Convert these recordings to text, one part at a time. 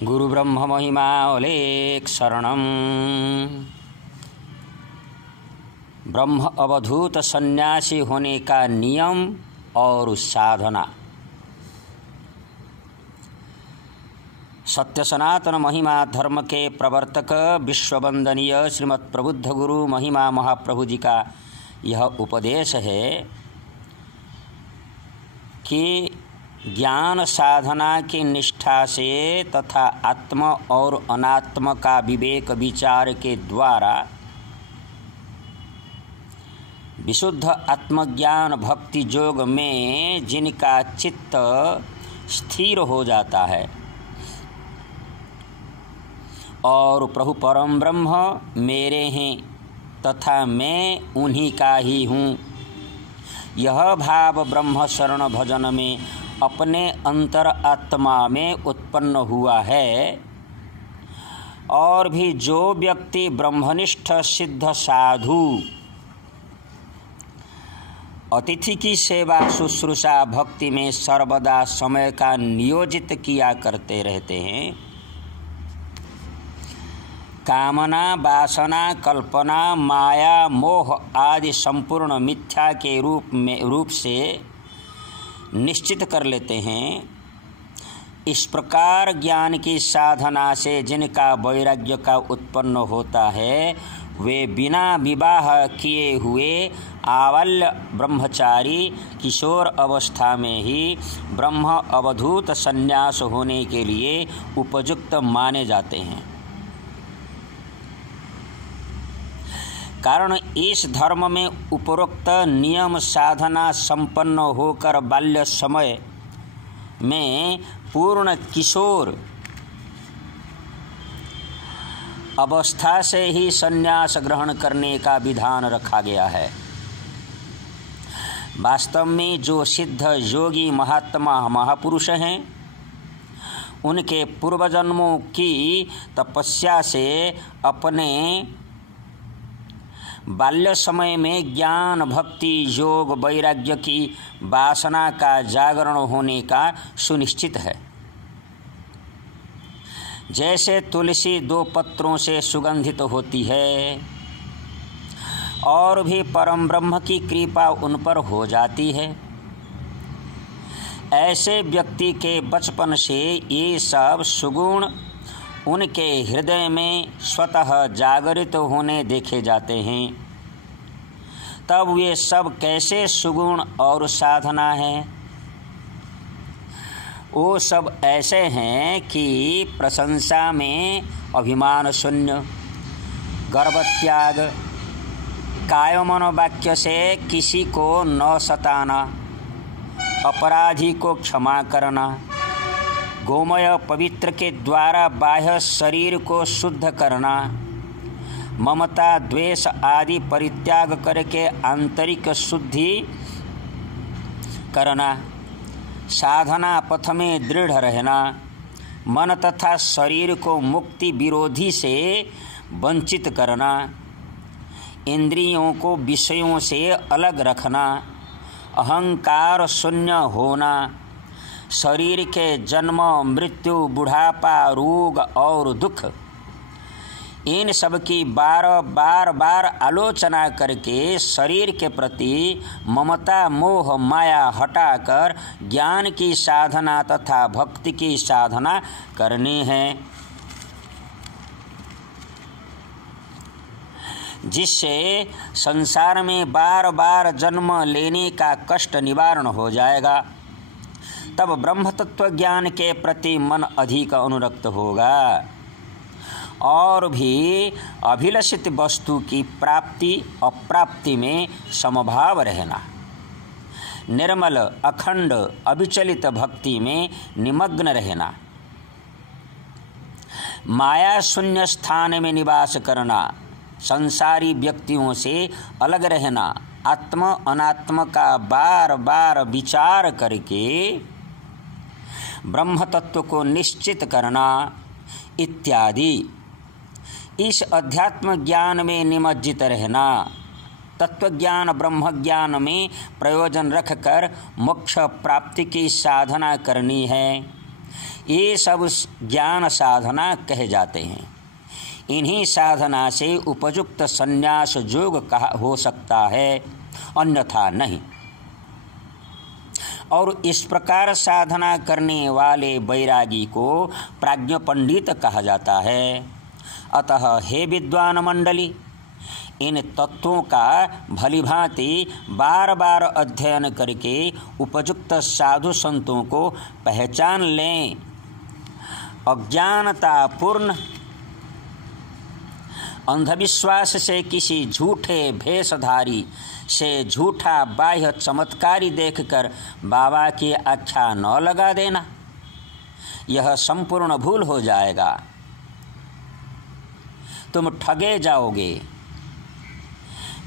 गुरु ब्रह्म महिमा अलेख शरणम। ब्रह्म अवधूत सन्यासी होने का नियम और साधना। सत्य सनातन महिमा धर्म के प्रवर्तक विश्ववंदनीय श्रीमद् प्रबुद्ध गुरु महिमा महाप्रभु जी का यह उपदेश है कि ज्ञान साधना की निष्ठा से तथा आत्म और अनात्म का विवेक विचार के द्वारा विशुद्ध आत्मज्ञान भक्ति योग में जिनका चित्त स्थिर हो जाता है और प्रभु परम ब्रह्म मेरे हैं तथा मैं उन्हीं का ही हूँ, यह भाव ब्रह्म शरण भजन में अपने अंतर आत्मा में उत्पन्न हुआ है। और भी जो व्यक्ति ब्रह्मनिष्ठ सिद्ध साधु अतिथि की सेवा शुश्रूषा भक्ति में सर्वदा समय का नियोजित किया करते रहते हैं, कामना वासना कल्पना माया मोह आदि संपूर्ण मिथ्या के रूप से निश्चित कर लेते हैं, इस प्रकार ज्ञान की साधना से जिनका वैराग्य का उत्पन्न होता है वे बिना विवाह किए हुए आवाल्य ब्रह्मचारी किशोर अवस्था में ही ब्रह्म अवधूत संन्यास होने के लिए उपयुक्त माने जाते हैं। कारण इस धर्म में उपरोक्त नियम साधना संपन्न होकर बाल्य समय में पूर्ण किशोर अवस्था से ही संन्यास ग्रहण करने का विधान रखा गया है। वास्तव में जो सिद्ध योगी महात्मा महापुरुष हैं उनके पूर्वजन्मों की तपस्या से अपने बाल्य समय में ज्ञान भक्ति योग वैराग्य की वासना का जागरण होने का सुनिश्चित है। जैसे तुलसी दो पत्रों से सुगंधित होती है और भी परम ब्रह्म की कृपा उन पर हो जाती है, ऐसे व्यक्ति के बचपन से ये सब सुगुण उनके हृदय में स्वतः जागृत होने देखे जाते हैं। तब वे सब कैसे सुगुण और साधना है? वो सब ऐसे हैं कि प्रशंसा में अभिमान शून्य, गर्व त्याग, काय मनोवाक्य से किसी को न सताना, अपराधी को क्षमा करना, गोमय पवित्र के द्वारा बाह्य शरीर को शुद्ध करना, ममता द्वेष आदि परित्याग करके आंतरिक शुद्धि करना, साधना पथ में दृढ़ रहना, मन तथा शरीर को मुक्ति विरोधी से वंचित करना, इंद्रियों को विषयों से अलग रखना, अहंकार शून्य होना, शरीर के जन्म मृत्यु बुढ़ापा रोग और दुख इन सब की बार आलोचना करके शरीर के प्रति ममता मोह माया हटाकर ज्ञान की साधना तथा भक्ति की साधना करनी है, जिससे संसार में बार बार जन्म लेने का कष्ट निवारण हो जाएगा। तब ब्रह्म तत्व ज्ञान के प्रति मन अधिक अनुरक्त होगा और भी अभिलषित वस्तु की प्राप्ति अप्राप्ति में समभाव रहना, निर्मल अखंड अविचलित भक्ति में निमग्न रहना, माया शून्य स्थान में निवास करना, संसारी व्यक्तियों से अलग रहना, आत्म अनात्म का बार बार विचार करके ब्रह्म तत्व को निश्चित करना इत्यादि इस अध्यात्म ज्ञान में निमज्जित रहना, तत्व ज्ञान ब्रह्म ज्ञान में प्रयोजन रखकर मोक्ष प्राप्ति की साधना करनी है। ये सब ज्ञान साधना कहे जाते हैं। इन्हीं साधना से उपयुक्त संन्यास योग हो सकता है, अन्यथा नहीं। और इस प्रकार साधना करने वाले बैरागी को प्राज्ञ पंडित कहा जाता है। अतः हे विद्वान मंडली, इन तत्वों का भलीभांति बार बार अध्ययन करके उपयुक्त साधु संतों को पहचान लें। अज्ञानतापूर्ण अंधविश्वास से किसी झूठे भेषधारी से झूठा बाह्य चमत्कारी देखकर बाबा की आख्या न लगा देना, यह संपूर्ण भूल हो जाएगा, तुम ठगे जाओगे।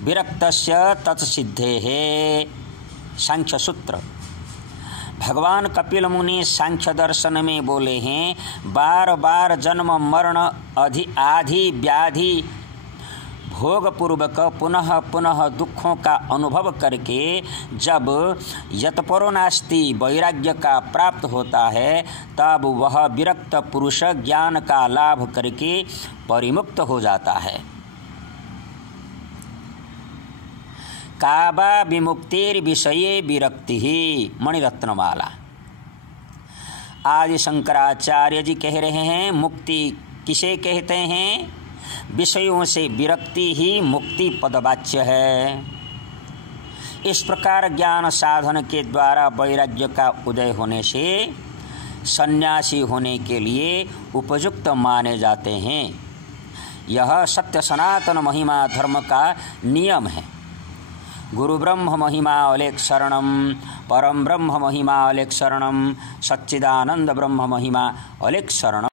विरक्तस्य तत्सिद्धेः सांख्य सूत्र। भगवान कपिल मुनि सांख्य दर्शन में बोले हैं, बार बार जन्म मरण आदि व्याधि भोग पूर्वक पुनः पुनः दुखों का अनुभव करके जब यतपरो नास्ति वैराग्य का प्राप्त होता है, तब वह विरक्त पुरुष ज्ञान का लाभ करके परिमुक्त हो जाता है। काबा विमुक्तिर विषये विरक्ति ही। मणिरत्नमाला। आदि शंकराचार्य जी कह रहे हैं, मुक्ति किसे कहते हैं? विषयों से विरक्ति ही मुक्ति पदवाच्य है। इस प्रकार ज्ञान साधन के द्वारा वैराग्य का उदय होने से सन्यासी होने के लिए उपयुक्त माने जाते हैं। यह सत्य सनातन महिमा धर्म का नियम है। गुरु ब्रह्म महिमा अलेख शरणम, परम ब्रह्म महिमा अलेख शरणम, सच्चिदानंद ब्रह्म महिमा अलेख शरणम।